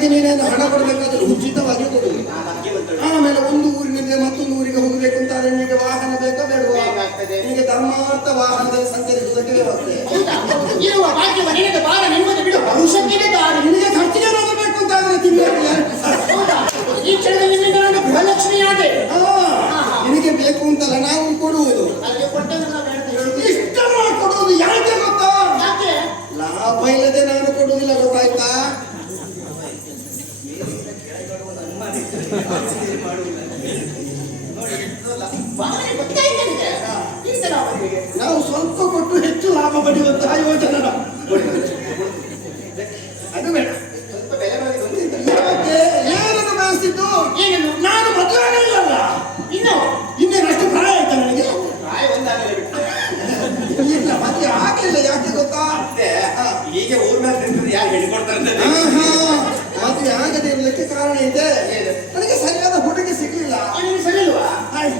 ನನಗೆ ನೀನೇನು ಹಣ ಕೊಡಬೇಕಾದ್ರೆ ಉಚಿತವಾಗಿ ಕೊಡುವುದು. ಆಮೇಲೆ ಒಂದು ಊರಿನಿಂದ ಮತ್ತೊಂದು ಊರಿಗೆ ಹೋಗಬೇಕು ಅಂತ ಆದ್ರೆ ನಿಮಗೆ ವಾಹನ ಬೇಕಾ ಬೇಡವಾ? ನಿಮಗೆ ಧರ್ಮಾರ್ಥ ವಾಹನದಲ್ಲಿ ಸಂಚರಿಸುವುದಕ್ಕೆ ವ್ಯವಸ್ಥೆ ಇರುವ ಭಾಗ್ಯವ ನಿನಗೆ ಬಾರ ನಿಮ್ಮದು ಬಿಡು ಭವಿಷ್ಯಕ್ಕಿದೆ ದಾರಿ. ನಿನಗೆ ಖರ್ಚಿಗೆ ಬೇಕು ಅಂತ ಆದ್ರೆ ತಿಂಗಳಿಗೆ ಈ ಕ್ಷಣದಲ್ಲಿ ನಿಮಗೆ ನಾನು ಗೃಹಲಕ್ಷ್ಮಿಯಾದೆ. ನಿನಗೆ ಬೇಕು ಅಂತಲ್ಲ ನಾವು ಕೊಡುವುದು. ಇಷ್ಟನ್ನು ಕೊಡುವುದು ಯಾಕೆ ಗೊತ್ತಾ? ಯಾಕೆ? ಲಾಭ ಇಲ್ಲದೆ ನಾನು ಕೊಡುವುದಿಲ್ಲ, ಗೊತ್ತಾಯ್ತಾ? ನಾವು ಸ್ವಲ್ಪ ಕೊಟ್ಟು ಹೆಚ್ಚು ಲಾಭ ಪಡೆಯುವಂತಹ ಯೋಜನೆ ಅದು ಬೇಡ. ಏನನ್ನು ಬಯಸಿದ್ದು? ನಾನು ಮದುವೆ ಆಗಲಿಲ್ಲಲ್ಲ ಇನ್ನೇನಷ್ಟು ಪ್ರಾಯ ಆಯ್ತಾ ನನಗೆ? ಇಲ್ಲ ಮದುವೆ ಆಗಲಿಲ್ಲ. ಯಾಕೆ ಗೊತ್ತಾ? ಹೀಗೆ ಊರ್ನಲ್ಲಿ ನಿಂತದ್ದು ಯಾರು ಹೇಳಿಕೊಡ್ತಾರೆ? ಮದುವೆ ಆಗದೆ ಇರಲಿಕ್ಕೆ ಕಾರಣ ಇದೆ. ನನಗೆ ಸರಿಯಾದ ಹುಡುಗಿ ಸಿಗ್ಲಿಲ್ಲ. ಸರಿಲ್ವಾ?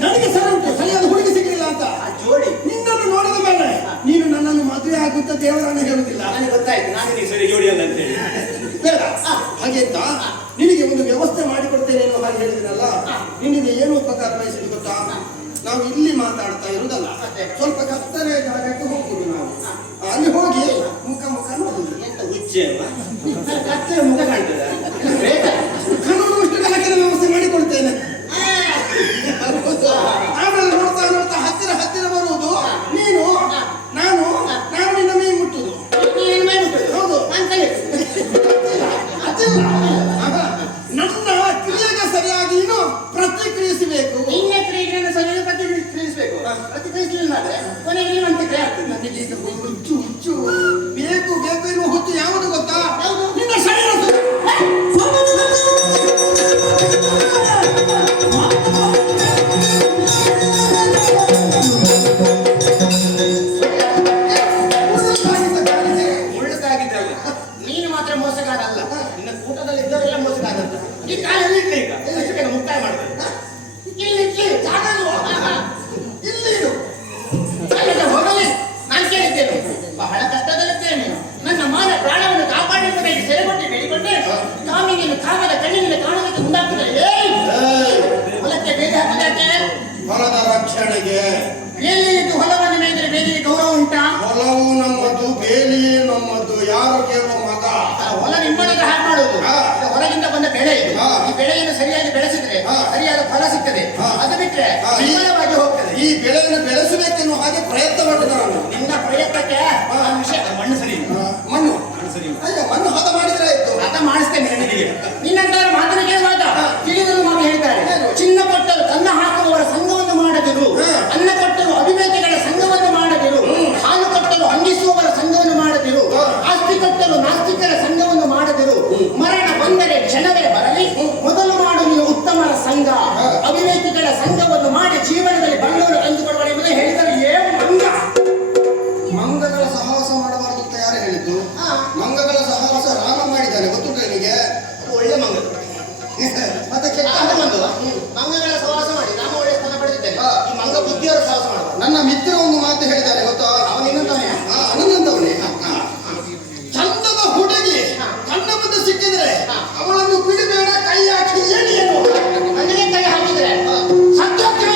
ನನಗೆ ಸರಿ ಉಂಟು, ಸರಿಯಾದ ಹುಡುಗಿ ಸಿಗ್ಲಿಲ್ಲ ಅಂತ. ಜೋಡಿ ನಿನ್ನನ್ನು ನೋಡಿದ ಮೇಲೆ ನೀನು ನನ್ನನ್ನು ಮದುವೆ ಆಗುತ್ತಾ ದೇವರನ್ನು ಹೇಳುದಿಲ್ಲ. ನನಗೆ ಗೊತ್ತಾಯ್ತು, ನಾನು ನೀವು ಸರಿ ಜೋಡಿಯಲ್ಲ ಅಂತ ಹೇಳಿ. ಬೇಡ ಹಾಗೆ ಅಂತ ನಿನಗೆ ಒಂದು ವ್ಯವಸ್ಥೆ ಮಾಡಿಕೊಡ್ತೇನೆ ಅನ್ನೋ ಹಾಗೆ ಹೇಳಿದಿನಲ್ಲ. ನಿನಗೆ ಏನು ಉಪಕಾರ ಬಯಸಿದ್ದು ಗೊತ್ತಾ? ನಾವು ಇಲ್ಲಿ ಮಾತಾಡ್ತಾ ಇರುವುದಲ್ಲ, ಸ್ವಲ್ಪ ಕತ್ತಲೆ ಜಾಗಕ್ಕೆ ಹೋಗುದು. ನಾವು ಅಲ್ಲಿ ಹೋಗಿ ಮುಖ ನೋಡುದು. ಎಂತ ಹುಚ್ಚೆ ಕತ್ತಲೆ ಮುಖ ಕಾಣ್ತದ? ಮುಖ ನೋಡುವಷ್ಟು ಕನಕಿನ ವ್ಯವಸ್ಥೆ ಮಾಡಿಕೊಡ್ತೇನೆ. ಆಮೇಲೆ ನೋಡ್ತಾ ನೋಡ್ತಾ ಹತ್ತಿರ ಬರುವುದು ನೀನು. ನಾನು ನಿನ್ನ ಮೈ ಮುಟ್ಟುದು. ಹೌದು, ನನ್ನ ಕ್ರಿಯೆಗೆ ಸರಿಯಾಗಿ ನೀನು ಪ್ರತಿಕ್ರಿಯಿಸಬೇಕು. ನಿನ್ನ ಕ್ರಿಯೆಗಳನ್ನು ಸರಿಯಾಗಿ ಪ್ರತಿಕ್ರಿಯಿಸಬೇಕು. ಪ್ರತಿಕ್ರಿಯಿಸಲಿಲ್ಲ ಅಂದ್ರೆ ಕೊನೆಗೆ ನೀವು ಅಂತ್ಯಕ್ರಿಯೆ ಆಗ್ತದೆ. ನನಗೆ ಹುಚ್ಚು ಬೇಕು ಎನ್ನುವ ಹುಚ್ಚು ಯಾವುದು ಗೊತ್ತಾ? ನಿನ್ನ ಶರೀರ ನೀನು ಮಾತ್ರ ಮೋಸಗಾರ ಅಲ್ಲ, ನಿನ್ನ ಕೂಟದಲ್ಲಿ ಇದ್ದವರೆಲ್ಲ ಮೋಸಗಾರ ಅಂತ. ಈ ಕಾಲಲ್ಲಿ ಇಡ್ಲಿ ಈಗ ಎಷ್ಟು ಮುಕ್ತಾಯ ಮಾಡ್ತಾರೆ. ಇಲ್ಲಿ ಜಾಗ ಇಲ್ಲಿ ಹೋಗಲಿ. ನಾನು ಕೇಳಿದ್ದೇನೆ, ಬಹಳ ಕಷ್ಟದಲ್ಲಿದ್ದೇನೆ. ನನ್ನ ಮಾನ ಪ್ರಾಣವನ್ನು ಕಾಪಾಡಿಕೊಳ್ಳಿ ಸೆರೆಗೊಟ್ಟಿ ಬೇಡಿಕೊಂಡೆ. ಕಾಮಿನಿಯನ್ನು ಕಾಮದ ಕಣ್ಣಿನಿಂದ ಕಾಣೋದಕ್ಕೆ ಮುಂದಾಗ್ತದೆ. ಹೊಲಕ್ಕೆ ಬೇಲಿ ಹಾಕಿದಾಕೆ ಹೊಲದ ರಕ್ಷಣೆಗೆ. ಬೇಲಿಯಿದ್ದು ಹೊಲವನ್ನು ಮೇದರೆ ಬೇಲಿಗೆ ಗೌರವ ಉಂಟಾ? ಹೊಲವು ನಮ್ಮದು, ಬೇಲಿಯೇ ನಮ್ಮದು. ಯಾರು ಕೇಳುವ ಮಗ? ಹೊಲ ನಿಮ್ಮನೆಗೆ ಹಾಳು ಮಾಡುವುದು. ಹೊರಗಿಂದ ಬಂದ ಬೆಳೆ ಇದು. ಈ ಬೆಳೆಯನ್ನು ಸರಿಯಾಗಿ ಬೆಳೆಸಿದ್ರೆ ಸರಿಯಾದ ಫಲ ಸಿಗ್ತದೆ. ಅದು ಬಿಟ್ರೆ ನಿರ್ಮಲವಾಗಿ ಹೋಗ್ತದೆ. ಈ ಬೆಳೆಯನ್ನು ಬೆಳೆಸಬೇಕೆನ್ನುವ ಹಾಗೆ ಪ್ರಯತ್ನ ಮಾಡುದು ನಾನು. ನಿನ್ನ ಪ್ರಯತ್ನಕ್ಕೆ ವಿಷಯ ಮಣ್ಣು ಸರಿ, ಮಣ್ಣು ಅಯ್ಯೋ ಮಣ್ಣು ಹದ ಮಾಡಿದ್ರೆ ಆಯ್ತು. ಹದ ಮಾಡಿಸ್ತೇನೆ ನನಗೆ. ನಿನ್ನಂತರ ಮಾತನ್ನು ಕೇಳುವಾಗ ತಿಳಿದನ್ನು ಮಾತು ಹೇಳ್ತಾರೆ. ಚಿನ್ನ ಕೊಟ್ಟರು ಕನ್ನ ಹಾಕುವವರ ಸಂಘವನ್ನು ಮಾಡದಿರು, ಅನ್ನ ಕೊಟ್ಟರು ಅವಿವೇಕಿಗಳ ಸಂಘವನ್ನು ಮಾಡದಿರು, ಹಾಲು ಕೊಟ್ಟರು ಹಂಗಿಸುವವರ ಸಂಘವನ್ನು ಮಾಡದಿರು, ಆಸ್ತಿ ಕೊಟ್ಟರು ನಾಸ್ತಿಕರ ಸಂಘವನ್ನು ಮಾಡದಿರು, ಮರಣ ಬಂದರೆ ಕ್ಷಣವೇ ಬರಲಿ, ಮೊದಲು ಮಾಡು ನೀನು ಉತ್ತಮರ ಸಂಘ, ಅವಿವೇಕಿಗಳ ಸಂಘವನ್ನು ಮಾಡಿ ಜೀವನದಲ್ಲಿ ಬಣ್ಣವನ್ನು ತಂದುಕೊಡುವ ಎಂಬುದು ಹೇಳಿದರೆ ಮಂಗ. ಮಂಗಗಳ ಸಹವಾಸ ಮಾಡಬಾರದು ಅಂತ ಯಾರು ಹೇಳಿದ್ದು? ಮಂಗಗಳ ಸಹವಾಸ ರಾಮ ಮಾಡಿದ್ದಾನೆ, ಗೊತ್ತುಂಟ ನಿನಗೆ? ಒಳ್ಳೆ ಮಂಗ. ಮತ್ತೆ ಕೆಟ್ಟ ಮಂಗಗಳ ಸಹವಾಸ ಮಾಡಿ ರಾಮ ಒಳ್ಳೆ ಸ್ಥಾನ ಪಡೆದಿದ್ದೇನೆ. ಈ ಮಂಗ ಬುದ್ಧಿಯವರ ಸಹವಾಸ ಮಾಡುವ. ನನ್ನ ಮಿತ್ರ ಒಂದು ಮಾತು ಹೇಳಿದ್ದಾರೆ ಗೊತ್ತಾ? ಅವನು ಇನ್ನೊಂದವನೇ. ಅನಂತವನೇ. ಚಂದದ ಹುಡುಗಿ ಕಣ್ಣ ಮುಂದೆ ಸಿಕ್ಕಿದ್ರೆ ಅವಳನ್ನು ಬಿಡಬೇಡ, ಕೈ ಹಾಕಿ ಏನು ನನಗೆ ಕೈ ಹಾಕಿದ್ರೆ ಸತ್ಯೋಗ್ರಹ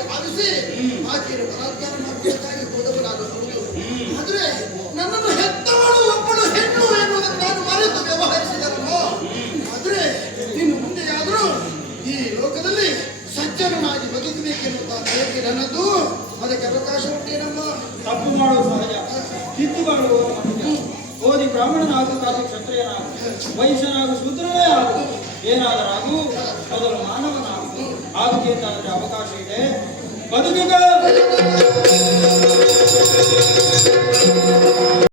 ಅಂತ ಭಾವಿಸಿ ಆಕೆಯನ್ನು ಬಲಾತ್ಕಾರ ಮಾಡಬೇಕಾಗಿ ಹೋದವು ನಾನು ಹೌದು. ಆದ್ರೆ ನನ್ನನ್ನು ಹೆತ್ತವಳು ಒಬ್ಬಳು ಹೆಣ್ಣು ಎನ್ನುವುದನ್ನು ನಾನು ಮರೆತು ವ್ಯವಹರಿಸಿದನು. ಆದ್ರೆ ಇನ್ನು ಮುಂದೆಯಾದರೂ ಈ ಲೋಕದಲ್ಲಿ ಸಜ್ಜನನಾಗಿ ಬದುಕಬೇಕೆನ್ನುವ ಬಯಕೆ ನನ್ನದು. ಅದಕ್ಕೆ ಅವಕಾಶ ಉಂಟೇನಮ್ಮ? ತಪ್ಪು ಮಾಡುವ ಸಹಜ, ಕಿತ್ತುಗಾಡುವ ಮನುಷ್ಯ. ಓದಿ ಬ್ರಾಹ್ಮಣನಾಗು, ಕಾದು ಕ್ಷತ್ರಿಯನಾಗು, ವೈಶ್ಯನಾಗು, ಶೂದ್ರನೇ ಆಗು, ಏನಾದರಾಗು, ಮೊದಲು ಮಾನವನಾಗು. ಆಗುತ್ತೆ ಅಂತಾದ್ರೆ ಅವಕಾಶ ಇದೆ. ಬದುಕಿಗ